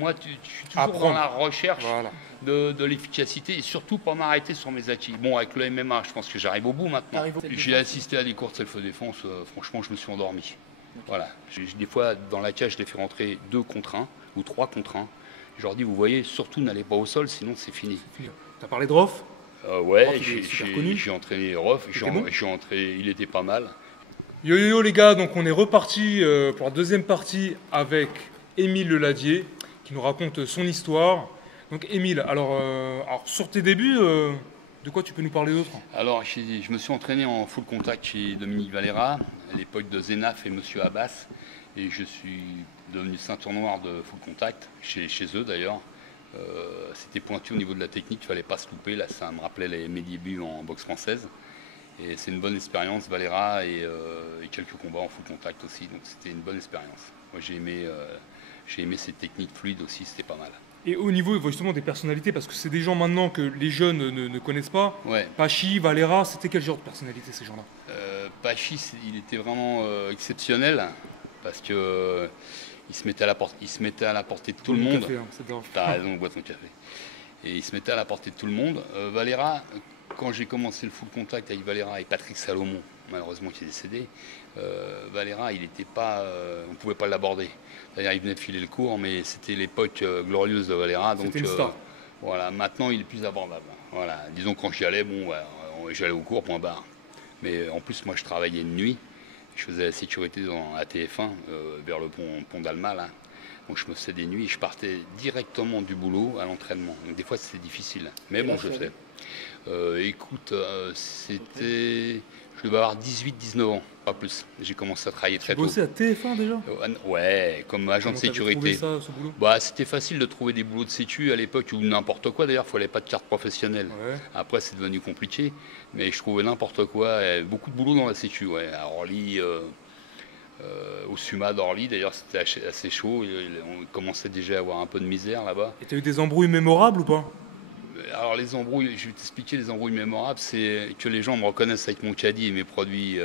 moi, je suis toujours dans la recherche voilà. de l'efficacité et surtout pas m'arrêter sur mes acquis. Bon, avec le MMA, je pense que j'arrive au bout maintenant. J'ai assisté à des cours de self-défense, franchement, je me suis endormi. Okay. Voilà. Des fois, dans la cage, je les fais rentrer 2 contre 1 ou 3 contre 1. Je leur dis, vous voyez, surtout n'allez pas au sol, sinon c'est fini. Tu as parlé de Rof? Ouais, j'ai entraîné Rof, il était pas mal. Yo yo yo les gars, donc on est reparti pour la deuxième partie avec Émile Leladier qui nous raconte son histoire. Donc Émile, alors sur tes débuts, de quoi tu peux nous parler d'autre? Alors je me suis entraîné en full contact chez Dominique Valera, à l'époque de Zénaf et Monsieur Abbas, et je suis devenu ceinture noire de full contact, chez eux d'ailleurs. C'était pointu au niveau de la technique, il ne fallait pas se louper, là ça me rappelait mes débuts en boxe française. Et c'est une bonne expérience, Valera, et quelques combats en full contact aussi, donc c'était une bonne expérience. Moi j'ai aimé ces techniques fluides aussi, c'était pas mal. Et au niveau justement des personnalités, parce que c'est des gens maintenant que les jeunes ne connaissent pas, ouais. Pachi, Valera, c'était quel genre de personnalité ces gens-là? Pachi, il était vraiment exceptionnel, parce que il se mettait à la portée de tout le monde. T'as raison, bois ton café. Et il se mettait à la portée de tout le monde. Valera, quand j'ai commencé le full contact avec Valera et Patrick Salomon, malheureusement qui est décédé, Valera, il n'était pas, on ne pouvait pas l'aborder. D'ailleurs, il venait de filer le cours, mais c'était l'époque glorieuse de Valera. Donc, voilà, maintenant, il est plus abordable. Voilà, disons quand j'y allais, bon, j'allais au cours, point barre. Mais en plus, moi, je travaillais de nuit. Je faisais la sécurité dans la TF1, vers le pont d'Alma, là. Donc je me faisais des nuits et je partais directement du boulot à l'entraînement. Donc des fois c'était difficile, mais bon je sais. Écoute, c'était... Je devais avoir 18-19 ans, pas plus. J'ai commencé à travailler très tôt. Tu bossais à TF1 déjà? Ouais, comme agent de sécurité. Ça, ce boulot? Bah, c'était facile de trouver des boulots de sécu à l'époque ou n'importe quoi. D'ailleurs, il ne fallait pas de carte professionnelle. Ouais. Après, c'est devenu compliqué, mais je trouvais n'importe quoi. Beaucoup de boulot dans la sécu, ouais. À Orly, au SUMA d'Orly, d'ailleurs, c'était assez chaud. On commençait déjà à avoir un peu de misère là-bas. Et tu as eu des embrouilles mémorables ou pas? Alors les embrouilles, je vais t'expliquer les embrouilles mémorables, c'est que les gens me reconnaissent avec mon caddie et mes produits,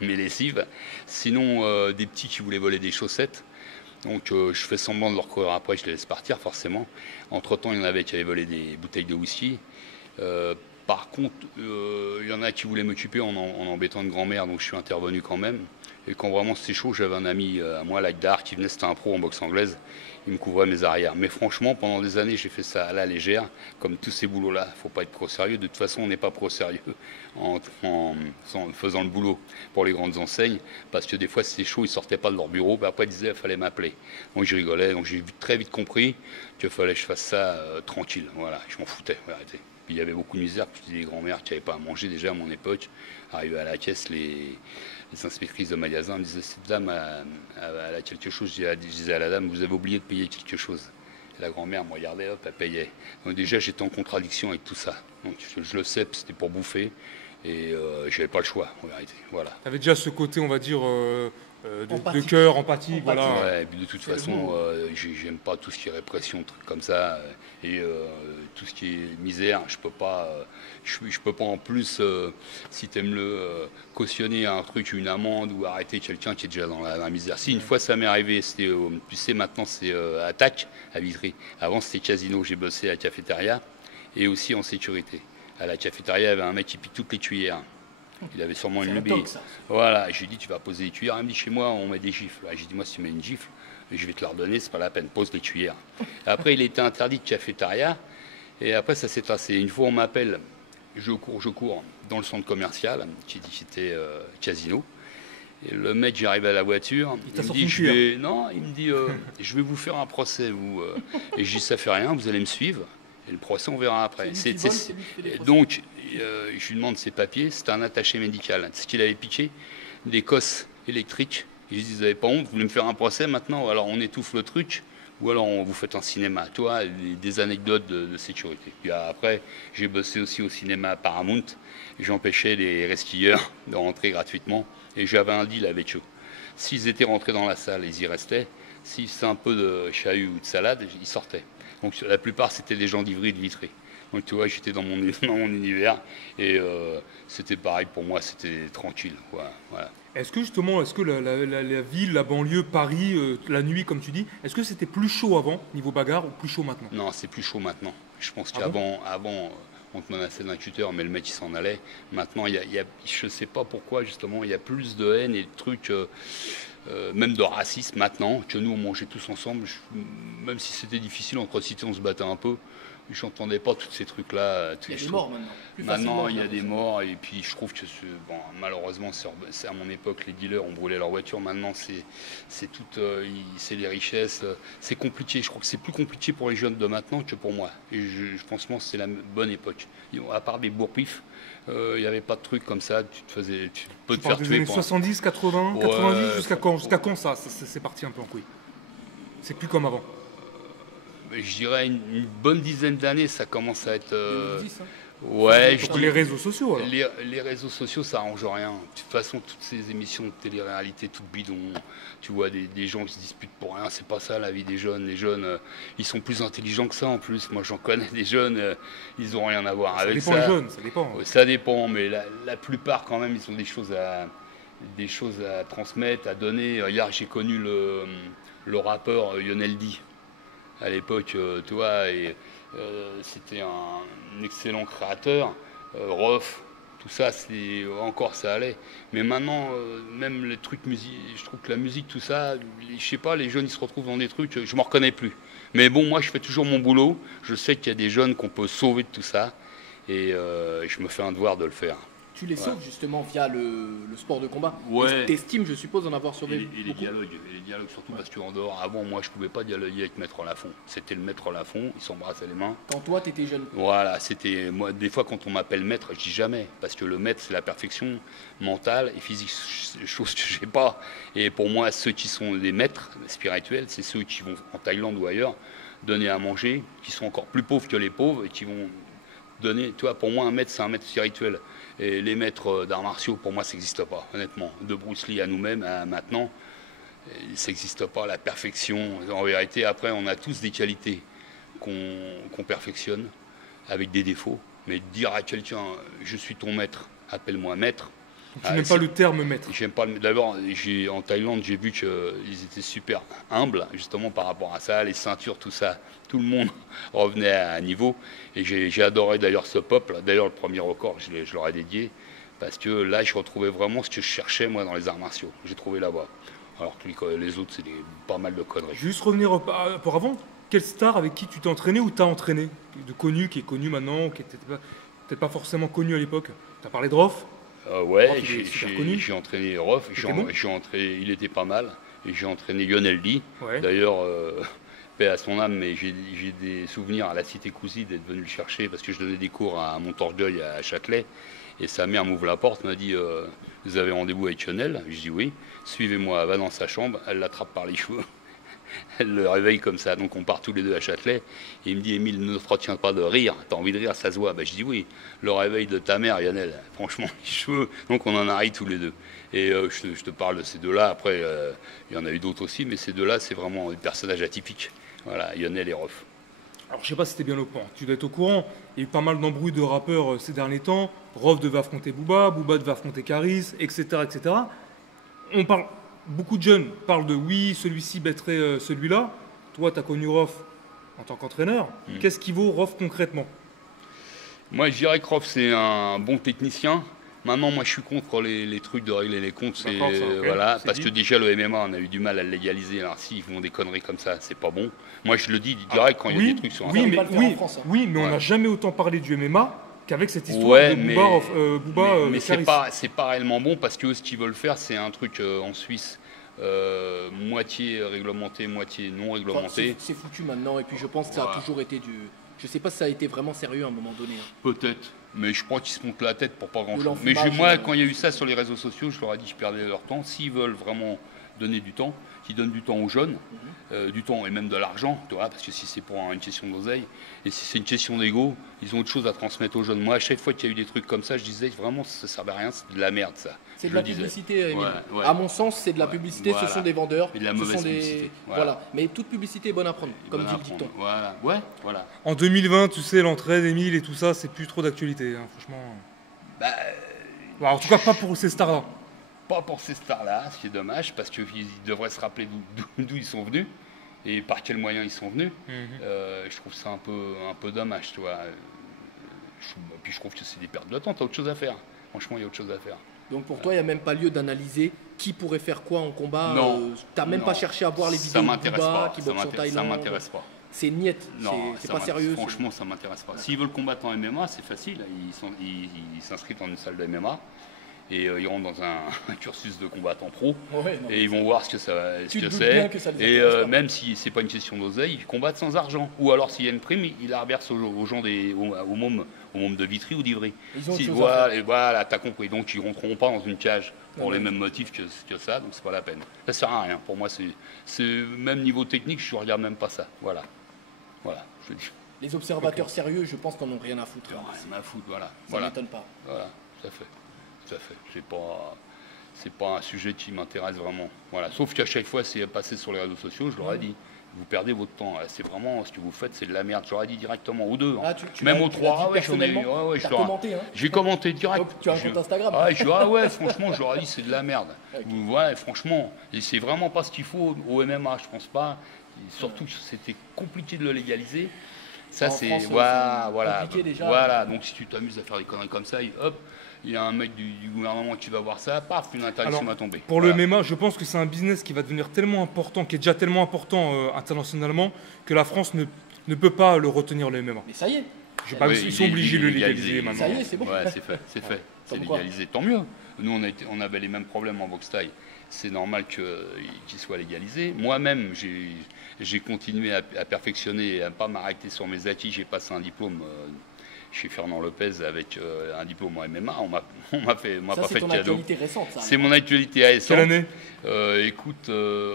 mes lessives. Sinon, des petits qui voulaient voler des chaussettes. Donc je fais semblant de leur courir après, je les laisse partir forcément. Entre-temps, il y en avait qui avaient volé des bouteilles de whisky. Par contre, il y en a qui voulaient m'occuper en embêtant une grand-mère, donc je suis intervenu quand même. Et quand vraiment c'était chaud, j'avais un ami à moi, Lagdar, qui venait, c'était un pro en boxe anglaise. Il me couvrait mes arrières. Mais franchement, pendant des années, j'ai fait ça à la légère, comme tous ces boulots-là. Il ne faut pas être trop sérieux. De toute façon, on n'est pas trop sérieux en faisant le boulot pour les grandes enseignes. Parce que des fois, c'était chaud, ils ne sortaient pas de leur bureau. Puis après, ils disaient qu'il fallait m'appeler. Donc, je rigolais. Donc, j'ai très vite compris qu'il fallait que je fasse ça tranquille. Voilà, je m'en foutais. Puis, il y avait beaucoup de misère. Puis, des grands-mères qui n'avaient pas à manger déjà à mon époque. Arrivé à la caisse, les inspectrices de magasin me disaient, cette dame elle a quelque chose. Je disais à la dame, vous avez oublié de payer quelque chose. Et la grand-mère me regardait, hop, elle payait. Donc déjà j'étais en contradiction avec tout ça. Donc je le sais, c'était pour bouffer et j'avais pas le choix en vérité. Voilà. Tu avais déjà ce côté, on va dire, de cœur, empathique, voilà. Ouais, et puis de toute façon, j'aime pas tout ce qui est répression, trucs comme ça, et tout ce qui est misère, je peux pas en plus, si tu aimes cautionner un truc, une amende ou arrêter quelqu'un qui est déjà dans la misère. Si une fois ça m'est arrivé, c'était, tu sais, maintenant c'est Attaque à Vitry. Avant c'était Casino, j'ai bossé à la cafétéria et aussi en sécurité. À la cafétéria, il y avait un mec qui pique toutes les cuillères. Il avait sûrement une lubie. Voilà, j'ai dit, tu vas poser les cuillères. Il me dit, chez moi, on met des gifles. J'ai dit, moi, si tu mets une gifle, je vais te la redonner, c'est pas la peine, pose les cuillères. Après, il était interdit de cafétéria. Et après, ça s'est passé. Une fois, on m'appelle, je cours dans le centre commercial, qui dit que c'était Casino. Et le mec, j'arrive à la voiture. Il me dit, je vais vous faire un procès, vous. Et je dis, ça fait rien, vous allez me suivre. Et le procès, on verra après. Donc, je lui demande ses papiers. C'était un attaché médical. C'est ce qu'il avait piqué, des cosses électriques. Ils disent, vous n'avez pas honte, vous voulez me faire un procès maintenant? Alors on étouffe le truc, ou alors vous faites un cinéma. Toi, des anecdotes de sécurité. Puis après, j'ai bossé aussi au cinéma Paramount. J'empêchais les resquilleurs de rentrer gratuitement. Et j'avais un deal avec eux. S'ils étaient rentrés dans la salle, ils y restaient. Si c'était un peu de chahut ou de salade, ils sortaient. Donc la plupart, c'était des gens d'Ivry, de Vitry. Donc tu vois, j'étais dans mon univers et c'était pareil pour moi, c'était tranquille. Voilà. Est-ce que justement, est-ce que la ville, la banlieue, Paris, la nuit, comme tu dis, est-ce que c'était plus chaud avant, niveau bagarre, ou plus chaud maintenant? Non, c'est plus chaud maintenant. Je pense Ah bon? qu'avant, on te menaçait d'un tuteur, mais le mec il s'en allait. Maintenant, je sais pas pourquoi justement, il y a plus de haine et de trucs, même de racisme maintenant, que nous on mangeait tous ensemble. Même si c'était difficile, entre cités on se battait un peu. Je n'entendais pas tous ces trucs-là. Il y a des morts maintenant. Plus Maintenant, facilement, il y a j'ai des l'impression. morts, et puis je trouve que bon, malheureusement, c'est à mon époque, les dealers ont brûlé leur voiture. Maintenant, c'est tout, c'est les richesses. C'est compliqué. Je crois que c'est plus compliqué pour les jeunes de maintenant que pour moi. Et franchement, c'est la bonne époque. À part des bourre-pifs, il n'y avait pas de trucs comme ça. Tu peux Tu te faire parles des tuer années pour 70, 80, Ouais, 90, jusqu'à quand ça, c'est parti un peu en couille? C'est plus comme avant. je dirais une bonne dizaine d'années, ça commence à être. 2010, hein. Ouais, je Pour les réseaux sociaux, alors. Les réseaux sociaux, ça arrange rien. De toute façon, toutes ces émissions de télé-réalité, toutes bidons, tu vois des gens qui se disputent pour rien, c'est pas ça la vie des jeunes. Les jeunes, ils sont plus intelligents que ça en plus. Moi, j'en connais des jeunes, ils ont rien à voir Ça avec dépend ça. des jeunes, ça dépend. Ouais, ça dépend, mais la plupart, quand même, ils ont des choses à transmettre, à donner. Hier, j'ai connu le rappeur Lionel D à l'époque, tu vois, et c'était un excellent créateur. Rof, tout ça, encore ça allait. Mais maintenant, même les trucs musique, je trouve que la musique, tout ça, je sais pas, les jeunes ils se retrouvent dans des trucs, je m'en reconnais plus. Mais bon, moi je fais toujours mon boulot. Je sais qu'il y a des jeunes qu'on peut sauver de tout ça, et je me fais un devoir de le faire. Tu les sauves justement via le sport de combat. Ouais. T'estimes, je suppose, en avoir sauvé Et les beaucoup. dialogues surtout parce qu'en dehors, avant moi je pouvais pas dialoguer avec Maître Lafont. C'était le Maître Lafont, il s'embrassait les mains. Quand toi, t'étais jeune. Voilà, c'était moi. Des fois, quand on m'appelle maître, je dis jamais, parce que le maître, c'est la perfection mentale et physique, chose que j'ai pas. Et pour moi, ceux qui sont des maîtres spirituels, c'est ceux qui vont en Thaïlande ou ailleurs donner à manger, qui sont encore plus pauvres que les pauvres et qui vont donner. Tu vois, pour moi, un maître, c'est un maître spirituel. Et les maîtres d'arts martiaux, pour moi, ça n'existe pas, honnêtement. De Bruce Lee à nous-mêmes, à maintenant, ça n'existe pas, la perfection. En vérité, après, on a tous des qualités qu'on perfectionne avec des défauts. Mais dire à quelqu'un, je suis ton maître, appelle-moi maître. Tu n'aimes pas le terme maître. J'aime pas. D'abord, en Thaïlande, j'ai vu qu'ils étaient super humbles, justement par rapport à ça, les ceintures, tout ça. Tout le monde revenait à niveau. Et j'ai adoré d'ailleurs ce peuple. D'ailleurs, le premier record, je leur ai dédié. Parce que là, je retrouvais vraiment ce que je cherchais, moi, dans les arts martiaux. J'ai trouvé là-bas. Alors que les autres, c'est pas mal de conneries. Juste revenir pour avant, quelle star avec qui tu t'es entraîné ou t'as entraîné? De connu, qui est connu maintenant, qui était peut-être pas forcément connu à l'époque. T'as parlé de Rof? Ouais, Rof, il est super connu. j'ai entraîné Rof, bon il était pas mal, et j'ai entraîné Lionel D. Ouais. D'ailleurs, paix à son âme, mais j'ai des souvenirs à la Cité Cousy d'être venu le chercher parce que je donnais des cours à Montorgueil à Châtelet, et sa mère m'ouvre la porte, m'a dit vous avez rendez-vous avec Lionel? Je dis oui, suivez-moi, va dans sa chambre, elle l'attrape par les cheveux. Elle le réveille comme ça, donc on part tous les deux à Châtelet. Et il me dit, Émile, ne te retiens pas de rire, t'as envie de rire, ça se voit. Ben, je dis oui, le réveil de ta mère, Lionel, franchement, les cheveux, donc on en a ri tous les deux. Et je te parle de ces deux-là, après, il y en a eu d'autres aussi, mais ces deux-là, c'est vraiment des personnages atypiques. Voilà, Lionel et Rof. Alors je sais pas si t'es bien au courant. Tu dois être au courant. Il y a eu pas mal d'embrouilles de rappeurs ces derniers temps. Rof devait affronter Booba, Booba devait affronter Caris, etc., etc. On parle, beaucoup de jeunes parlent de oui, celui-ci battrait celui-là. Toi, tu as connu Rof en tant qu'entraîneur. Qu'est-ce qui vaut Rof concrètement? Moi, je dirais que Rof, c'est un bon technicien. Maintenant, moi, je suis contre les trucs de régler les comptes. D'accord, ça, ok, voilà, c'est parce dit. que déjà, le MMA, on a eu du mal à le légaliser. Alors, s'ils font des conneries comme ça, c'est pas bon. Moi, je le dis direct quand il y a Oui, des trucs sur oui, Internet. mais, pas le faire en oui, France, hein. oui, mais on Ouais. n'a jamais autant parlé du MMA qu'avec cette histoire Ouais, de mais, Booba, mais Caris. c'est pas réellement bon parce que eux, ce qu'ils veulent faire, c'est un truc en Suisse moitié réglementé, moitié non Enfin, réglementé. c'est foutu maintenant, et puis je pense que ça a Voilà. toujours été du. Je sais pas si ça a été vraiment sérieux à un moment donné. hein. Peut-être, mais je crois qu'ils se montent la tête pour pas grand-chose. l'enfumage, Mais moi, quand il y a eu ça sur les réseaux sociaux, je leur ai dit que je perdais leur temps. S'ils veulent vraiment donner du temps, qu'ils donnent du temps aux jeunes, du temps et même de l'argent, tu vois, parce que si c'est pour une question d'oseille, et si c'est une question d'ego, ils ont autre chose à transmettre aux jeunes. Moi, à chaque fois qu'il y a eu des trucs comme ça, je disais vraiment, ça servait à rien, c'est de la merde, ça. C'est Je de la le disais. publicité, Émile. Ouais, ouais. À mon sens, c'est de la publicité, Voilà. ce sont des vendeurs. Et de la ce mauvaise sont des... publicité. Voilà. Mais toute publicité est bonne à prendre, comme Bonne dit à le prendre. dicton. Voilà, ouais, voilà. En 2020, tu sais, l'entraide, Émile et tout ça, c'est plus trop d'actualité, hein, franchement. Bah, Bon, en tout cas, pas pour ces stars-là. Pas pour ces stars-là, ce qui est dommage, parce qu'ils devraient se rappeler d'où ils sont venus et par quels moyens ils sont venus. Je trouve ça un peu dommage, tu vois. Puis je trouve que c'est des pertes de temps, t'as autre chose à faire. Franchement, il y a autre chose à faire. Donc pour toi, il n'y a même pas lieu d'analyser qui pourrait faire quoi en combat. Non. Tu n'as même pas cherché à voir les vidéos de Bouba qui boxe en Thaïlande. Ça m'intéresse pas. C'est niette, c'est pas sérieux. Franchement, ça m'intéresse pas. S'ils veulent combattre en MMA, c'est facile. Ils s'inscrivent dans une salle de MMA et ils rentrent dans un cursus de combattant pro et ils vont voir ce que c'est. Et même si c'est pas une question d'oseille, ils combattent sans argent. Ou alors s'il y a une prime, ils la reversent aux gens au môme de Vitry ou d'Ivry. Voilà, t'as compris. Donc ils rentreront pas dans une cage pour les mêmes motifs que ça, donc c'est pas la peine. Ça sert à rien. Pour moi, c'est même niveau technique, je regarde même pas ça. Voilà, je dis. Les observateurs sérieux, je pense qu'on n'en ont rien à foutre. Rien à foutre, voilà. Ça m'étonne pas. Voilà, tout à fait. C'est pas un sujet qui m'intéresse vraiment. Voilà. Sauf qu'à chaque fois, c'est passé sur les réseaux sociaux, je leur ai dit. Vous perdez votre temps. C'est vraiment ce que vous faites, c'est de la merde. Je leur ai dit directement aux deux. Hein. Même aux trois. J'ai commenté direct. Tu as un compte Instagram. Franchement, je leur ai dit c'est de la merde. Ouais, franchement, et c'est vraiment pas ce qu'il faut au MMA, je pense pas. Et surtout, c'était compliqué de le légaliser. Ça, c'est compliqué déjà. Voilà. Donc si tu t'amuses à faire des conneries comme ça, hop. Il y a un mec du gouvernement qui va voir ça, paf, une interdiction va tomber. Pour le MMA, je pense que c'est un business qui va devenir tellement important, qui est déjà tellement important internationalement, que la France ne peut pas le retenir, le MMA. Mais ça y est. Ils sont obligés de le légaliser maintenant. Ça y est, c'est bon. Ouais, c'est fait. C'est légalisé, tant mieux. Nous, on avait les mêmes problèmes en boxe thaï. C'est normal qu'il soit légalisé. Moi-même, j'ai continué à perfectionner et à ne pas m'arrêter sur mes acquis. J'ai passé un diplôme chez Fernand Lopez avec un diplôme en MMA. On m'a pas fait de cadeau. C'est ton actualité récente, ça. C'est mon actualité récente. Quelle année Écoute,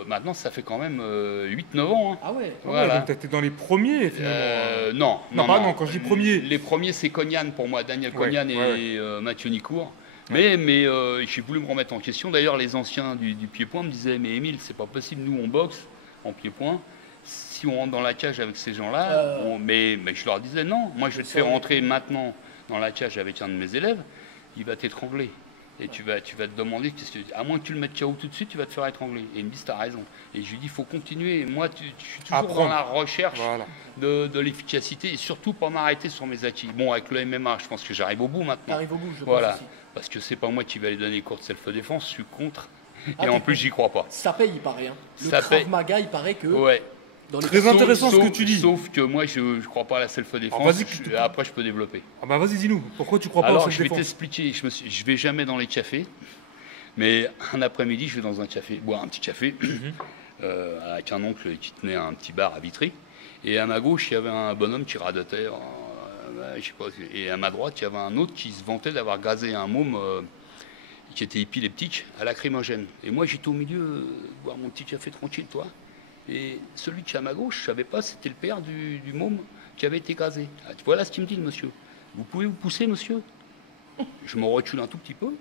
maintenant ça fait quand même 8-9 ans. Hein. Ah ouais. Voilà. Donc t'étais dans les premiers finalement. Non, quand je dis premiers. Les premiers c'est Cognan pour moi, Daniel Cognan et Mathieu Nicourt. Mais j'ai voulu me remettre en question. D'ailleurs, les anciens du pied-point me disaient, mais Émile, c'est pas possible, nous on boxe en pied-point. Si on rentre dans la cage avec ces gens-là, mais je leur disais non, moi je vais te faire rentrer maintenant dans la cage avec un de mes élèves, il va t'étrangler. Et tu vas te demander, à moins que tu le mettes KO tout de suite, tu vas te faire étrangler. Et il me dit, t'as raison. Et je lui dis, il faut continuer. Moi, je suis toujours dans la recherche de l'efficacité et surtout pas m'arrêter sur mes acquis. Bon, avec le MMA, je pense que j'arrive au bout maintenant. T'arrives au bout, je pense aussi. Parce que c'est pas moi qui vais aller donner les cours de self-défense, je suis contre. Et en plus, j'y crois pas. Ça paye, il paraît. Hein. Le Krav Maga, il paraît que... Ouais. Très intéressant ce que tu dis. Sauf que moi, je ne crois pas à la self-défense. Après, je peux développer. Ah bah vas-y, dis-nous. Pourquoi tu crois pas à la self-défense? Alors, je vais t'expliquer. Je vais jamais dans les cafés. Mais un après-midi, je vais dans un café, boire un petit café, avec un oncle qui tenait un petit bar à Vitry. Et à ma gauche, il y avait un bonhomme qui radotait. Je sais pas. Et à ma droite, il y avait un autre qui se vantait d'avoir gazé un môme qui était épileptique à lacrymogène. Et moi, j'étais au milieu, boire mon petit café tranquille, toi. Et celui qui est à ma gauche, je ne savais pas, c'était le père du môme qui avait été gazé. Voilà ce qu'il me dit, le monsieur. Vous pouvez vous pousser, monsieur? Je me recule un tout petit peu.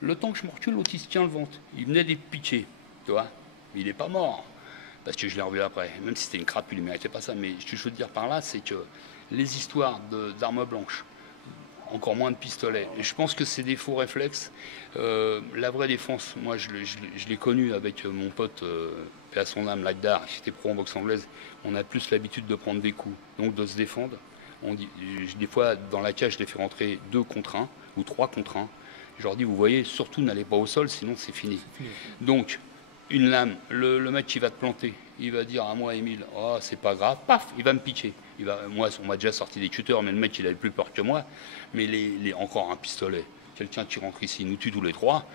Le temps que je me recule, l'autre, il se tient le ventre. Il venait d'être pitché, tu vois. Il n'est pas mort, parce que je l'ai revu après. Même si c'était une crapule, il ne méritait pas ça. Mais ce que je veux dire par là, c'est que les histoires d'armes blanches, encore moins de pistolets, et je pense que c'est des faux réflexes. La vraie défense, moi, je l'ai connu avec mon pote... à son âme, Lagdar, qui était pro en boxe anglaise, on a plus l'habitude de prendre des coups, donc de se défendre. Des fois, dans la cage, je les fais rentrer 2 contre 1 ou 3 contre 1. Je leur dis, vous voyez, surtout n'allez pas au sol, sinon c'est fini. Donc, une lame, le mec qui va te planter, il va dire à moi, Émile, oh, c'est pas grave, paf, il va me pitcher. Moi, on m'a déjà sorti des cutters, mais le mec, il avait plus peur que moi. Mais encore un pistolet. Quelqu'un qui rentre ici, nous tue tous les trois,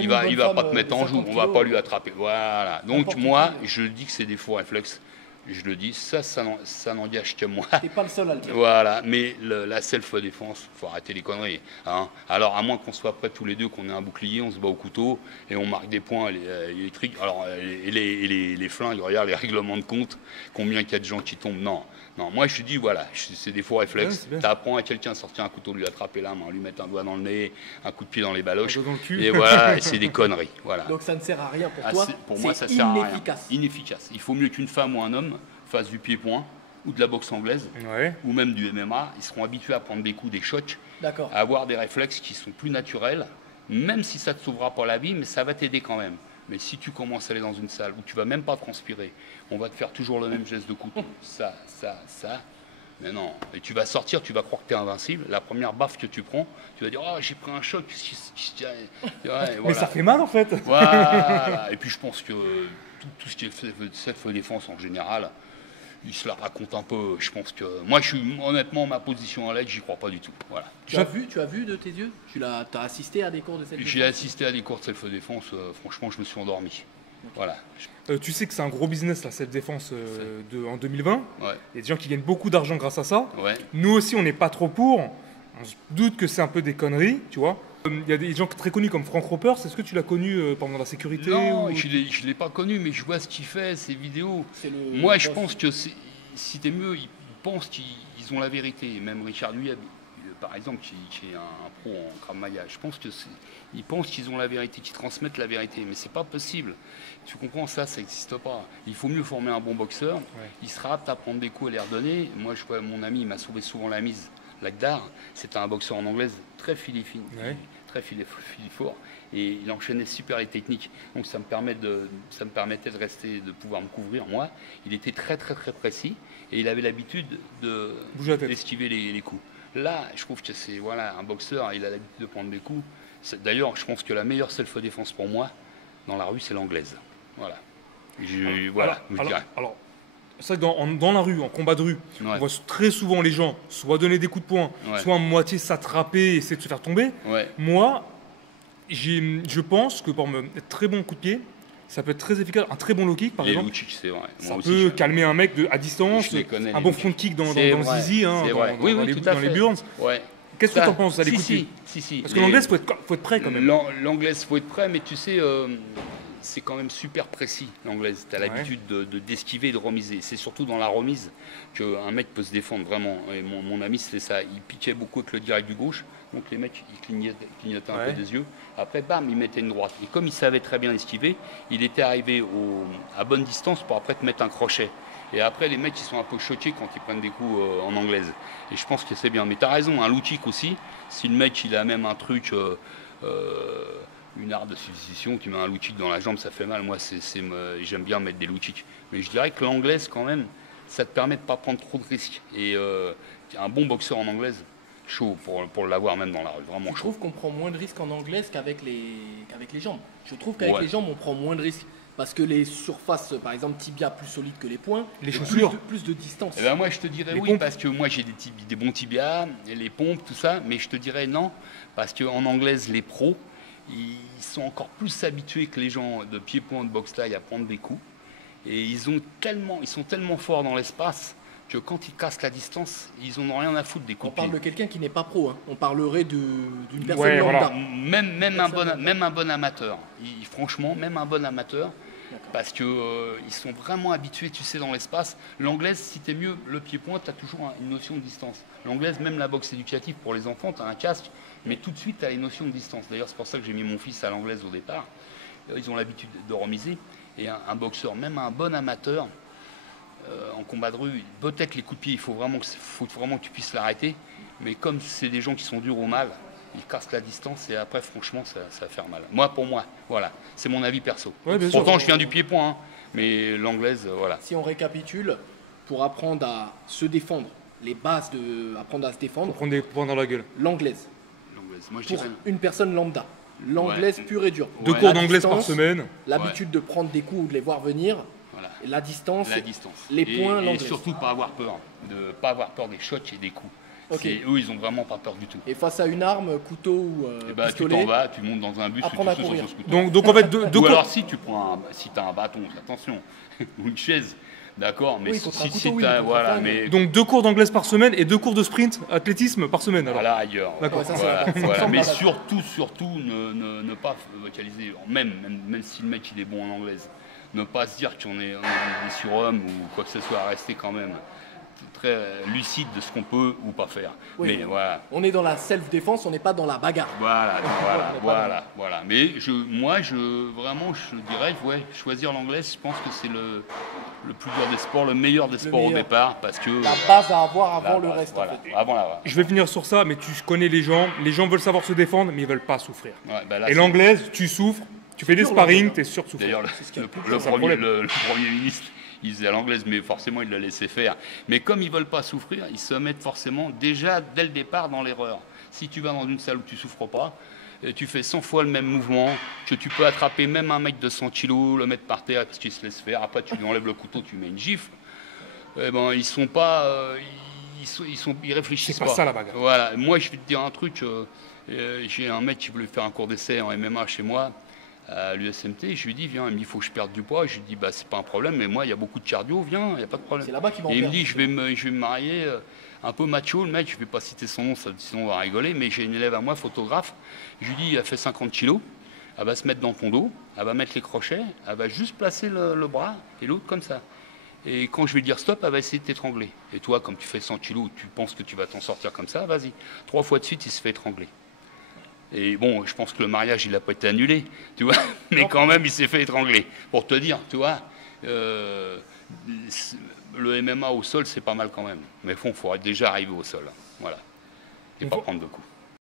il va pas te mettre en joue, on va pas lui attraper. Voilà. Donc moi, je dis que c'est des faux réflexes. Je le dis, ça n'engage que moi. T'es pas le seul à le dire. Voilà, mais la self-défense, faut arrêter les conneries. Hein. Alors, à moins qu'on soit prêts tous les deux, qu'on ait un bouclier, on se bat au couteau et on marque des points électriques. Alors, les flingues, regarde les règlements de compte, combien il y a de gens qui tombent. Non, moi je dis, voilà, c'est des faux réflexes. Tu apprends à quelqu'un à sortir un couteau, lui attraper la main, lui mettre un doigt dans le nez, un coup de pied dans les baloches. Dans le cul. Et voilà, c'est des conneries. Voilà. Donc ça ne sert à rien pour toi. Pour moi, ça sert à rien. Inefficace. Il faut mieux qu'une femme ou un homme fasse du pied-point ou de la boxe anglaise ou même du MMA. Ils seront habitués à prendre des coups, des chocs, à avoir des réflexes qui sont plus naturels même si ça ne te sauvera pas la vie, mais ça va t'aider quand même. Mais si tu commences à aller dans une salle où tu vas même pas transpirer, on va te faire toujours le même geste de couteau, ça. Mais non, et tu vas sortir, tu vas croire que tu es invincible. La première baffe que tu prends, tu vas dire oh j'ai pris un choc. Ouais, voilà. Mais ça fait mal en fait. Voilà. Et puis je pense que tout ce qui est self-défense en général, ils se la racontent un peu. Je pense que moi, honnêtement, ma position à l'aide, j'y crois pas du tout. Voilà. Tu as vu de tes yeux? As assisté à des cours de self-défense? J'ai assisté à des cours de self-défense. Franchement, je me suis endormi. Voilà. Tu sais que c'est un gros business la self-défense en 2020. Ouais. Il y a des gens qui gagnent beaucoup d'argent grâce à ça. Ouais. Nous aussi, on n'est pas trop pour. On se doute que c'est un peu des conneries, tu vois. Il y a des gens très connus comme Frank Roper. Est-ce que tu l'as connu pendant la sécurité Non, ou... je ne l'ai pas connu, mais je vois ce qu'il fait, ses vidéos. Le Moi, je pense que si t'es mieux, ils pensent qu'ils ont la vérité. Même Richard Luyeb, par exemple, qui est un pro en Krav Maga, je pense qu'ils pensent qu'ils ont la vérité, qu'ils transmettent la vérité. Mais c'est pas possible. Tu comprends, ça n'existe pas. Il faut mieux former un bon boxeur. Ouais. Il sera apte à prendre des coups et les redonner. Moi, je vois mon ami, il m'a sauvé souvent la mise. Lagdar, c'était un boxeur en anglaise très filifine, ouais. Très filifort, et il enchaînait super les techniques. Donc ça me permettait de pouvoir me couvrir. Moi, il était très précis et il avait l'habitude d'esquiver les coups. Là, je trouve que c'est un boxeur, il a l'habitude de prendre des coups. D'ailleurs, je pense que la meilleure self-défense pour moi dans la rue, c'est l'anglaise. Voilà. Alors, c'est vrai que dans la rue, en combat de rue, ouais. On voit très souvent les gens soit donner des coups de poing, ouais. Soit à moitié s'attraper et essayer de se faire tomber. Ouais. Moi, je pense que pour un très bon coup de pied, ça peut être très efficace. Un très bon low kick, par exemple. Low kick, c'est vrai. Ça peut calmer un mec à distance. Un bon front kick dans le zizi, hein, dans les burns. Ouais. Qu'est-ce que tu en penses, ça, les coups de pied? Si. Parce que l'anglaise, faut être prêt quand même. L'anglaise, faut être prêt, mais tu sais... c'est quand même super précis, l'anglaise. Tu as l'habitude d'esquiver et de remiser. C'est surtout dans la remise qu'un mec peut se défendre vraiment. Et mon ami, c'était ça. Il piquait beaucoup avec le direct du gauche. Donc les mecs, ils clignotaient un peu des yeux. Après, bam, il mettait une droite. Et comme il savait très bien esquiver, il était arrivé à bonne distance pour après te mettre un crochet. Et après, les mecs, ils sont un peu choqués quand ils prennent des coups en anglaise. Et je pense que c'est bien. Mais tu as raison, un low kick aussi. Si le mec, il a même un truc... une arme de substitution, tu mets un low kick dans la jambe, ça fait mal. Moi, j'aime bien mettre des low kicks. Mais je dirais que l'anglaise, quand même, ça te permet de ne pas prendre trop de risques. Et un bon boxeur en anglaise, chaud pour l'avoir même dans la rue, vraiment chaud. Je trouve qu'on prend moins de risques en anglaise qu'avec les jambes. Je trouve qu'avec les jambes, on prend moins de risques. Parce que les surfaces, par exemple, tibia plus solides que les poings, les chaussures, plus de distance. Eh ben moi, je te dirais oui, pompes. Parce que moi, j'ai des bons tibias, les pompes, tout ça. Mais je te dirais non, parce qu'en anglaise, les pros, ils sont encore plus habitués que les gens de pied-point de boxe-taille à prendre des coups. Et ils sont tellement forts dans l'espace que quand ils cassent la distance, ils n'en ont rien à foutre des coups de pied. On parle de quelqu'un qui n'est pas pro. Hein. On parlerait d'une personne lambda. Voilà. Même un bon amateur. Franchement, même un bon amateur. Parce qu'ils sont vraiment habitués, tu sais, dans l'espace. L'anglaise, si tu es mieux, le pied-point, tu as toujours une notion de distance. L'anglaise, même la boxe éducative pour les enfants, tu as un casque, mais tout de suite, tu as les notions de distance. D'ailleurs, c'est pour ça que j'ai mis mon fils à l'anglaise au départ. Ils ont l'habitude de remiser. Et un boxeur, même un bon amateur, en combat de rue, peut-être les coups de pied, il faut vraiment que tu puisses l'arrêter. Mais comme c'est des gens qui sont durs au mal, ils cassent la distance et après, franchement, ça va faire mal. Pour moi, voilà. C'est mon avis perso. Ouais, pourtant, je viens du pied-point, hein, mais l'anglaise, voilà. Si on récapitule, pour apprendre à se défendre, les bases apprendre à se défendre. Pour prendre des points dans la gueule. L'anglaise. Moi, je pour une personne lambda. L'anglaise pure et dure. 2 cours d'anglaise par semaine. L'habitude de prendre des coups ou de les voir venir. Voilà. La distance. Les points, l'anglaise. Et surtout, pas avoir peur. De ne pas avoir peur des shots et des coups. Okay. Eux, ils n'ont vraiment pas peur du tout. Et face à une arme, couteau ou pistolet, tu t'en vas, tu montes dans un bus, apprendre à courir. Donc en fait, ou alors si tu prends si tu as un bâton, attention, ou une chaise, d'accord, mais donc 2 cours d'anglaise par semaine et 2 cours de sprint athlétisme par semaine. Alors. Voilà, ailleurs. D'accord. Voilà. Mais surtout, ne pas vocaliser, même si le mec il est bon en anglaise, ne pas se dire qu'on est des surhommes ou quoi que ce soit, à rester quand même très lucide de ce qu'on peut ou pas faire. Oui, mais voilà. On est dans la self-défense, on n'est pas dans la bagarre. Voilà. Mais je dirais, choisir l'anglaise, je pense que c'est le plus dur des sports, le meilleur des sports au meilleur. départ, parce que La base à avoir avant la le base, reste. voilà, En fait. avant la. Je vais finir sur ça, mais tu connais les gens veulent savoir se défendre, mais ils veulent pas souffrir. Ouais, bah là, Et c'est- l'anglaise, tu souffres, tu fais des dur, sparring, l'anglaise, t'es sûr de souffrir. D'ailleurs, C'est ce qu'il y a de plus le dur, premier, problème. le Premier ministre, il faisait à l'anglaise, mais forcément, il l'a laissé faire. Mais comme ils veulent pas souffrir, ils se mettent forcément déjà dès le départ dans l'erreur. Si tu vas dans une salle où tu souffres pas, et tu fais 100 fois le même mouvement, que tu peux attraper même un mec de 100 kilos, le mettre par terre parce qu'il se laisse faire. Après, tu lui enlèves le couteau, tu mets une gifle. Eh ben, ils sont pas, ils réfléchissent C'est pas ça, la bagarre. Voilà. Moi, je vais te dire un truc. J'ai un mec qui voulait faire un cours d'essai en MMA chez moi à l'USMT. Je lui dis, viens, il faut que je perde du poids. Je lui dis, bah, c'est pas un problème, mais moi, il y a beaucoup de cardio, viens, il n'y a pas de problème. C'est là-bas qu'il va en Et il me perdre. dit, je vais me marier un peu macho, le mec, je vais pas citer son nom, sinon on va rigoler, mais j'ai une élève à moi, photographe. Je lui dis, elle fait 50 kilos, elle va se mettre dans ton dos, elle va mettre les crochets, elle va juste placer le bras et l'autre comme ça. Et quand je vais lui dire stop, elle va essayer de t'étrangler. Et toi, comme tu fais 100 kilos, tu penses que tu vas t'en sortir comme ça, vas-y. 3 fois de suite, il se fait étrangler. Et bon, je pense que le mariage, il n'a pas été annulé, tu vois, mais quand même, il s'est fait étrangler. Pour te dire, tu vois, le MMA au sol, c'est pas mal quand même. Mais il faudrait déjà arriver au sol, voilà. Et pas prendre de coups.